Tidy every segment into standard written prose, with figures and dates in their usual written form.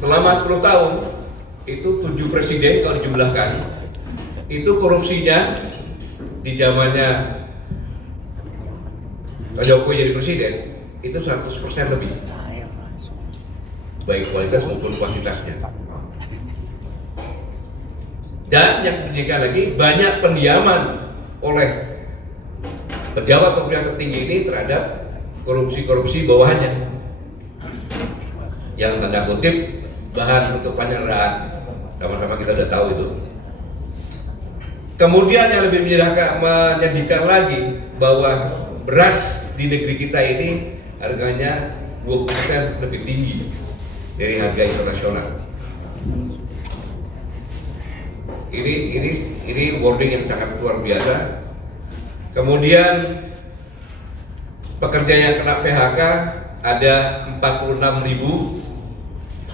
selama 10 tahun itu 7 presiden kalau dijumlahkan itu korupsinya di zamannya Pak Jokowi jadi presiden itu 100% lebih, baik kualitas maupun kuantitasnya. Dan yang sedemikian lagi banyak pendiaman oleh pejabat tertinggi ini terhadap korupsi bawahannya yang tanda kutip bahan untuk penyerahan, sama-sama kita udah tahu itu. Kemudian yang lebih menyedihkan lagi bahwa beras di negeri kita ini harganya 20% lebih tinggi dari harga internasional. Ini warning yang sangat luar biasa. Kemudian pekerja yang kena PHK ada 46.000.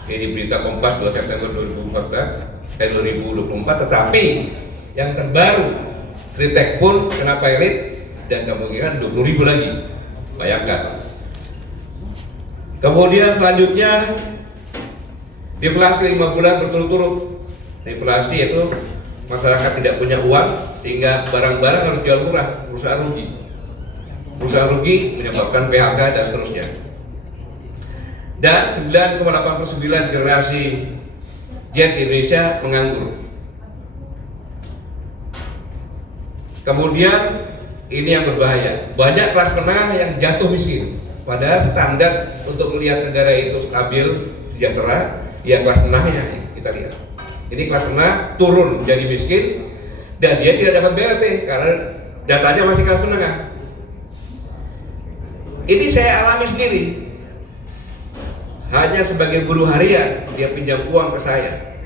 Ini berita Kompas 2 September 2024, tetapi yang terbaru Sritek pun kena pilot dan kemungkinan 20.000 lagi. Bayangkan. Kemudian selanjutnya deflasi 5 bulan berturut-turut. Deflasi itu masyarakat tidak punya uang sehingga barang-barang harus jual murah, perusahaan rugi. Perusahaan rugi menyebabkan PHK dan seterusnya. Dan 9,89 generasi Z Indonesia menganggur. Kemudian ini yang berbahaya, banyak kelas menengah yang jatuh miskin. Padahal standar untuk melihat negara itu stabil, sejahtera, ya kelas menengahnya kita lihat. Ini kelas menengah turun menjadi miskin dan dia tidak dapat BLT karena datanya masih kelas menengah. Ini saya alami sendiri. Hanya sebagai buruh harian dia pinjam uang ke saya.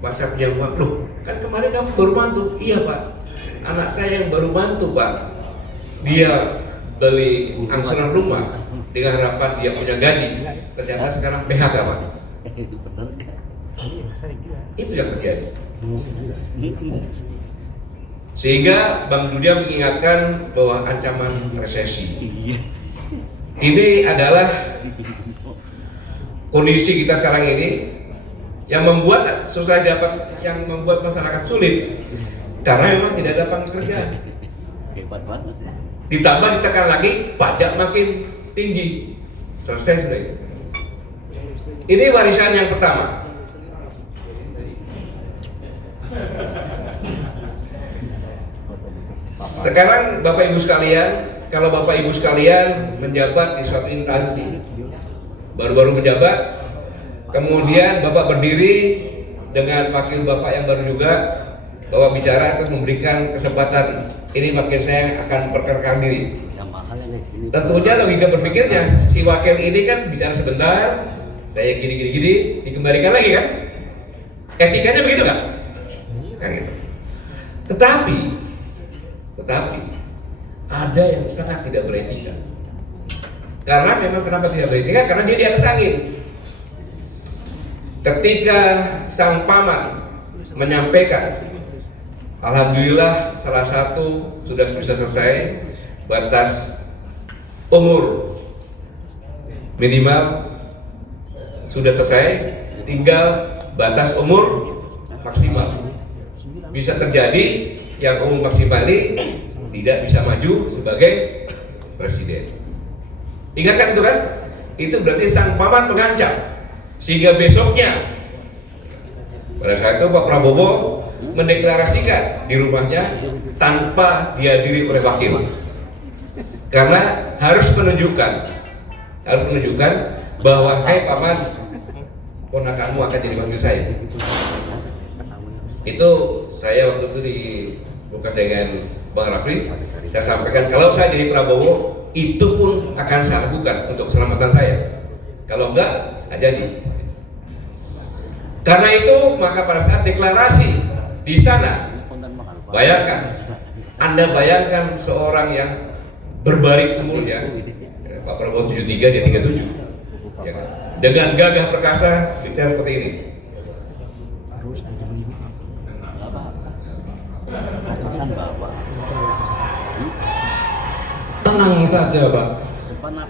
Masa pinjam uang, loh kan kemarin kamu baru mantu. Iya Pak, anak saya yang baru mantu Pak. Dia beli angsuran rumah dengan harapan dia punya gaji. Ternyata sekarang PHK Pak. Itu yang terjadi. Sehingga Bank Dunia mengingatkan bahwa ancaman resesi ini adalah kondisi kita sekarang ini yang membuat susah dapat, yang membuat masyarakat sulit karena memang tidak ada lapangan pekerjaan. Ditambah ditekan lagi pajak makin tinggi. Selesai sudah itu. Ini warisan yang pertama. Sekarang Bapak Ibu sekalian, kalau Bapak Ibu sekalian menjabat di suatu instansi, baru-baru menjabat, kemudian Bapak berdiri dengan wakil Bapak yang baru juga, Bapak bicara terus memberikan kesempatan, ini wakil saya akan memperkenalkan diri. Tentunya logika berpikirnya, si wakil ini kan bicara sebentar, saya gini, dikembalikan lagi kan? Etikanya begitu kan? Kayak gitu. Tetapi ada yang sangat tidak beretika. Karena memang kenapa tidak beretika? Karena dia di atas angin. Ketika sang paman menyampaikan, alhamdulillah salah satu sudah bisa selesai, batas umur minimal sudah selesai, tinggal batas umur maksimal. Bisa terjadi yang umur maksimal ini tidak bisa maju sebagai presiden. Ingatkan itu kan? Itu berarti sang paman mengancam sehingga besoknya pada saat itu Pak Prabowo mendeklarasikan di rumahnya tanpa dihadiri oleh wakil, karena harus menunjukkan bahwa paman, ponakanmu akan jadi wakil saya. Itu saya waktu itu bukan dengan Bang Rafli, saya sampaikan kalau saya jadi Prabowo itu pun akan saya lakukan untuk keselamatan saya. Kalau enggak, nggak jadi. Karena itu maka pada saat deklarasi di istana, Anda bayangkan seorang yang berbaring umurnya, Pak Prabowo 73 dia 37, ya kan? Dengan gagah perkasa bicara seperti ini. Tenang saja Pak,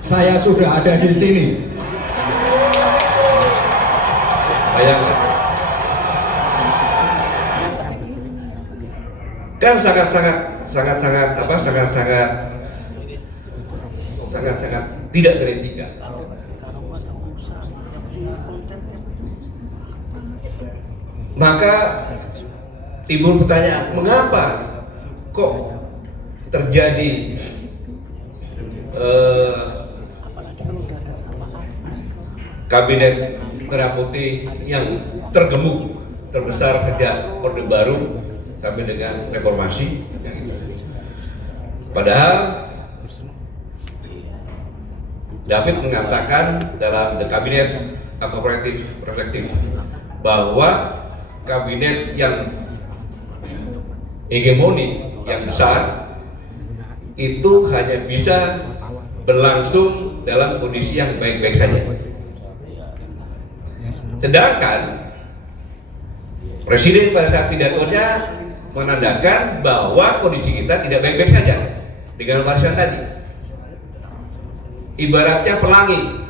saya sudah ada di sini. Bayangkan. Kan sangat tidak beretika. Maka timbul pertanyaan, mengapa kok terjadi kabinet merah putih yang tergemuk terbesar sejak Orde Baru sampai dengan reformasi. Padahal David mengatakan dalam The Cabinet Cooperative Perspective bahwa kabinet yang hegemoni yang besar itu hanya bisa berlangsung dalam kondisi yang baik-baik saja. Sedangkan Presiden pada saat pidatonya menandakan bahwa kondisi kita tidak baik-baik saja dengan warisan tadi. Ibaratnya pelangi.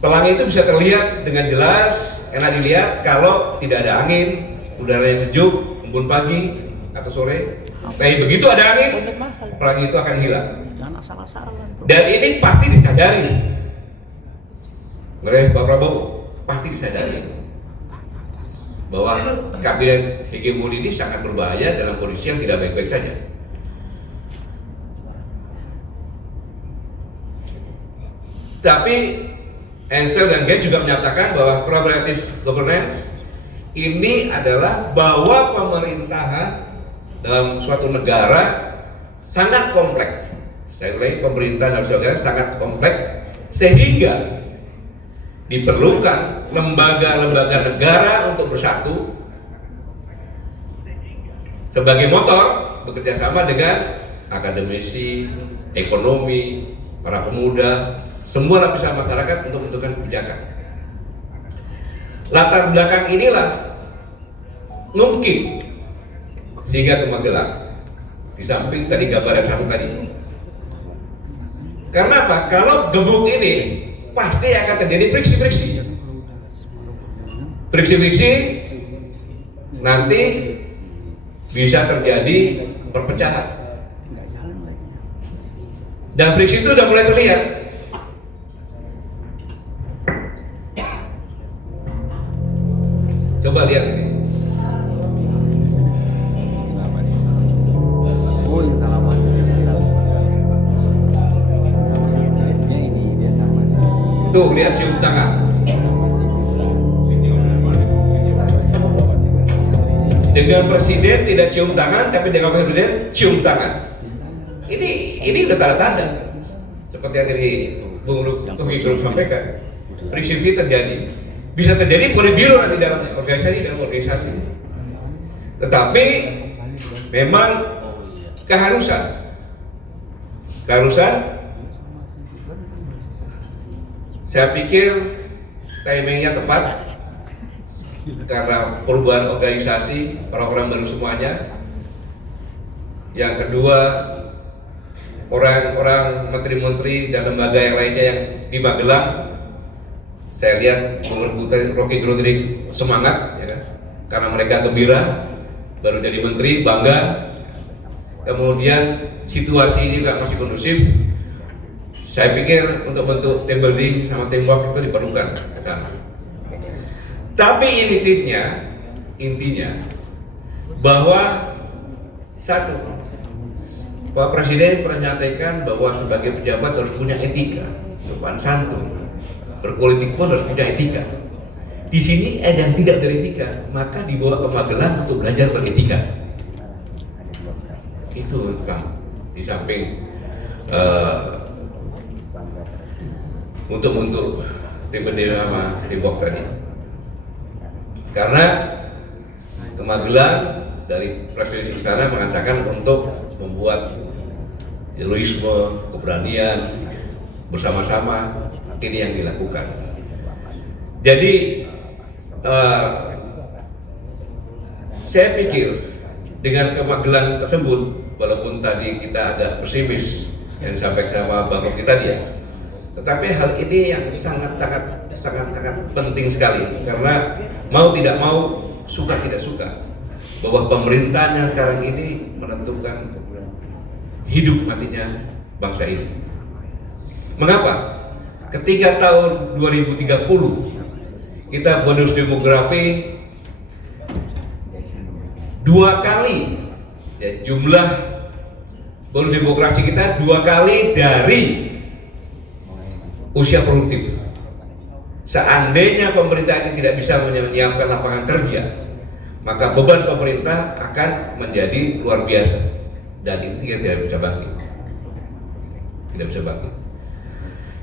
Pelangi itu bisa terlihat dengan jelas, enak dilihat kalau tidak ada angin, udara yang sejuk, embun pagi atau sore. Tapi begitu ada angin, pelangi itu akan hilang. Dan ini pasti disadari oleh Pak Prabowo, pasti disadari bahwa kabinet hegemoni ini sangat berbahaya dalam kondisi yang tidak baik-baik saja. Tapi Ansel dan Gates juga menyatakan bahwa collaborative governance ini adalah bahwa pemerintahan dalam suatu negara sangat kompleks. Saya ulangi, pemerintahan dalam suatu negara sangat kompleks sehingga diperlukan lembaga-lembaga negara untuk bersatu sebagai motor bekerja sama dengan akademisi, ekonomi, para pemuda, semua lapisan masyarakat untuk menentukan kebijakan. Latar belakang inilah mungkin sehingga ke Magelang, di samping tadi gambaran satu tadi. Karena apa? Kalau gemuk ini pasti akan terjadi friksi-friksi. Friksi-friksi nanti bisa terjadi perpecahan. Dan friksi itu sudah mulai terlihat. Coba lihat ini. Tuh, lihat cium tangan. Dengan presiden tidak cium tangan, tapi dengan presiden cium tangan. Ini udah tanda-tanda. Seperti yang tadi Bung Luki sampaikan, friksi terjadi. Bisa terjadi boleh biru nanti dalam organisasi. Tetapi memang keharusan saya pikir timingnya tepat karena perubahan organisasi, program baru semuanya. Yang kedua, orang-orang menteri-menteri dan lembaga yang lainnya yang di Magelang, saya lihat Rocky Gerung tadi semangat, ya kan? Karena mereka gembira baru jadi menteri, bangga. Kemudian situasi ini juga masih kondusif. Saya pikir untuk bentuk team building sama teamwork itu diperlukan ke sana. Tapi intinya bahwa satu, Pak Presiden pernah nyatakan bahwa sebagai pejabat harus punya etika, sopan santun, berpolitik pun harus punya etika. Di sini ada yang tidak beretika, maka dibawa ke Magelang untuk belajar beretika. Itu Kang, di samping untuk tim bendera sama timbok tadi. Karena ke Magelang dari Presiden Istana mengatakan untuk membuat heroisme, keberanian bersama-sama, ini yang dilakukan. Jadi saya pikir dengan ke Magelang tersebut, walaupun tadi kita agak pesimis yang disampaikan sama Bang Rocky tadi ya, tetapi hal ini yang sangat-sangat sangat penting sekali, karena mau tidak mau, suka tidak suka, bahwa pemerintahnya sekarang ini menentukan hidup matinya bangsa ini. Mengapa? Ketika tahun 2030 kita bonus demografi 2 kali, ya, jumlah bonus demografi kita 2 kali dari usia produktif. Seandainya pemerintah ini tidak bisa menyiapkan lapangan kerja, maka beban pemerintah akan menjadi luar biasa, dan itu tidak bisa bangkit. Tidak bisa bangkit.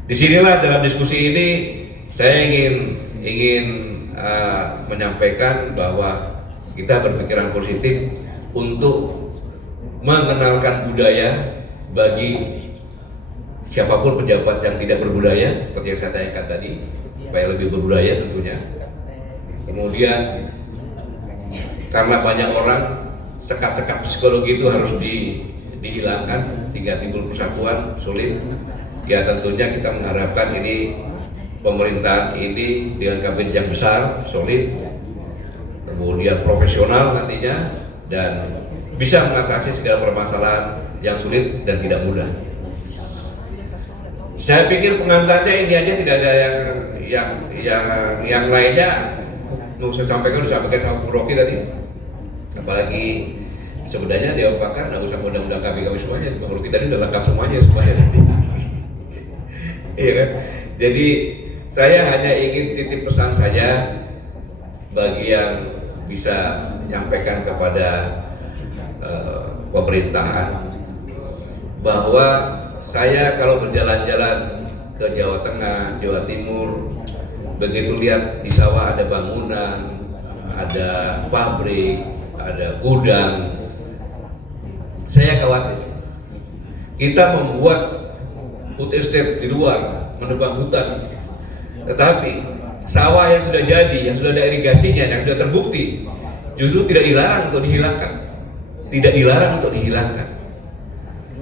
Disinilah dalam diskusi ini saya ingin menyampaikan bahwa kita berpikiran positif untuk mengenalkan budaya bagi siapapun pejabat yang tidak berbudaya, seperti yang saya tanyakan tadi, supaya lebih berbudaya tentunya. Kemudian karena banyak orang, sekat-sekat psikologi itu harus dihilangkan sehingga timbul persatuan, sulit. Ya tentunya kita mengharapkan ini pemerintahan ini dengan kabinet yang besar, solid, kemudian profesional nantinya, dan bisa mengatasi segala permasalahan yang sulit dan tidak mudah. Saya pikir pengantarnya ini aja, tidak ada yang lainnya. Mau saya sampaikan, disampaikan sama Bu Rocky tadi. Apalagi sebenarnya Dewan Pakar nggak usah undang-undang kami semuanya. Bu Rocky tadi udah lengkap semuanya Iya kan? Jadi saya hanya ingin titip pesan saja bagi yang bisa menyampaikan kepada pemerintahan, bahwa saya kalau berjalan-jalan ke Jawa Tengah, Jawa Timur, begitu lihat di sawah ada bangunan, ada pabrik, ada gudang, saya khawatir. Kita membuat food estate di luar, menebang hutan, tetapi sawah yang sudah jadi, yang sudah ada irigasinya, yang sudah terbukti, justru tidak dilarang untuk dihilangkan. Tidak dilarang untuk dihilangkan.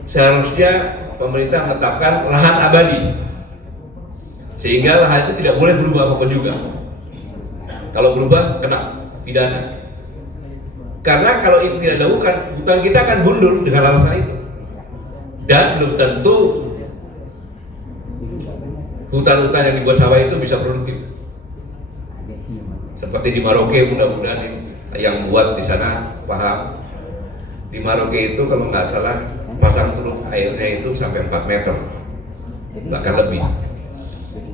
Seharusnya pemerintah menetapkan lahan abadi, sehingga lahan itu tidak boleh berubah apapun juga. Kalau berubah, kena pidana. Karena kalau itu tidak dilakukan, hutan kita akan mundur dengan alasan itu. Dan belum tentu hutan-hutan yang dibuat sawah itu bisa produktif. Seperti di Merauke, mudah-mudahan yang buat di sana paham. Di Merauke itu kalau nggak salah pasang surut airnya itu sampai 4 meter, bahkan lebih.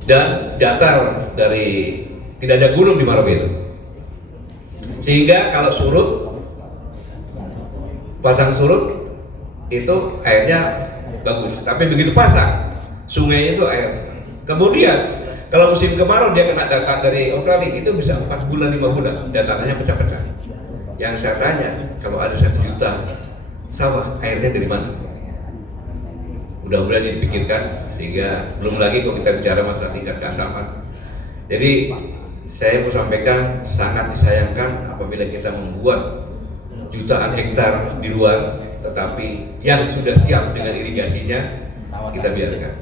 Dan datar, dari tidak ada gunung di Merauke itu. Sehingga kalau surut, pasang surut itu airnya bagus. Tapi begitu pasang, sungai itu air. Kemudian kalau musim kemarau dia kena data dari Australia, itu bisa 4 bulan 5 bulan datanya pecah-pecah. Yang saya tanya, kalau ada 1 juta sawah, airnya dari mana? Mudah-mudahan dipikirkan, sehingga belum lagi kalau kita bicara masalah tingkat keasaman. Jadi saya mau sampaikan, sangat disayangkan apabila kita membuat jutaan hektar di luar, tetapi yang sudah siap dengan irigasinya kita biarkan.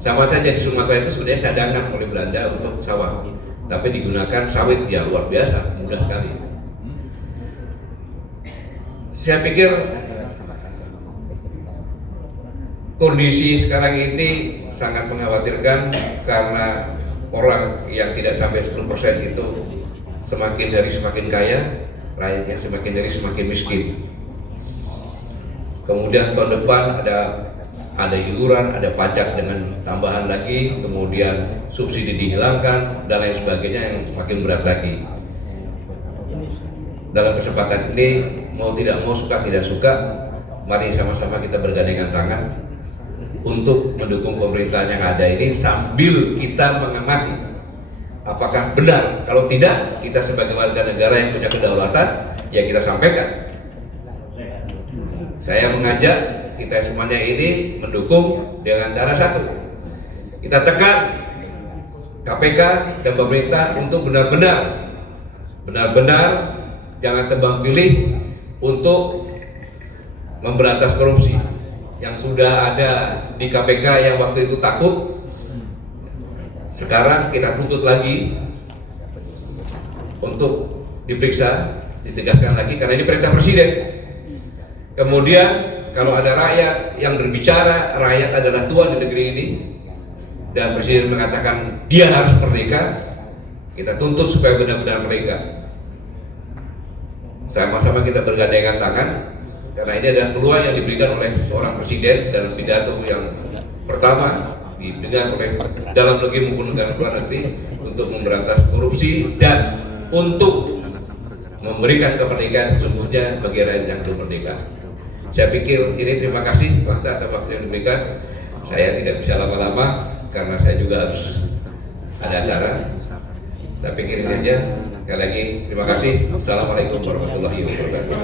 Sama saja di Sumatera itu sebenarnya cadangan oleh Belanda untuk sawah, tapi digunakan sawit, ya luar biasa, mudah sekali. Saya pikir kondisi sekarang ini sangat mengkhawatirkan, karena orang yang tidak sampai 10% itu semakin dari semakin kaya, rakyatnya semakin dari semakin miskin. Kemudian tahun depan ada iuran, ada pajak dengan tambahan lagi, kemudian subsidi dihilangkan dan lain sebagainya yang semakin berat lagi. Dalam kesempatan ini, mau tidak mau, suka tidak suka, mari sama-sama kita bergandengan tangan untuk mendukung pemerintahan yang ada ini, sambil kita mengamati apakah benar. Kalau tidak, kita sebagai warga negara yang punya kedaulatan, ya kita sampaikan. Saya mengajak kita semuanya ini mendukung dengan cara satu, kita tekan KPK dan pemerintah untuk benar-benar jangan tebang pilih untuk memberantas korupsi. Yang sudah ada di KPK yang waktu itu takut, Sekarang kita tuntut lagi untuk diperiksa, ditegaskan lagi karena ini perintah presiden. Kemudian kalau ada rakyat yang berbicara, rakyat adalah tuan di negeri ini, dan presiden mengatakan dia harus merdeka, kita tuntut supaya benar-benar merdeka. Sama-sama kita bergandengan tangan, karena ini adalah peluang yang diberikan oleh seorang presiden dalam pidato yang pertama didengar oleh dalam negeri maupun negara luar negeri untuk memberantas korupsi dan untuk memberikan kemerdekaan sesungguhnya bagi rakyat yang belum merdeka. Saya pikir ini, terima kasih bangsa atas waktu yang diberikan. Saya tidak bisa lama-lama karena saya juga harus ada acara. Saya pikir ini aja. Sekali lagi terima kasih. Assalamualaikum warahmatullahi wabarakatuh.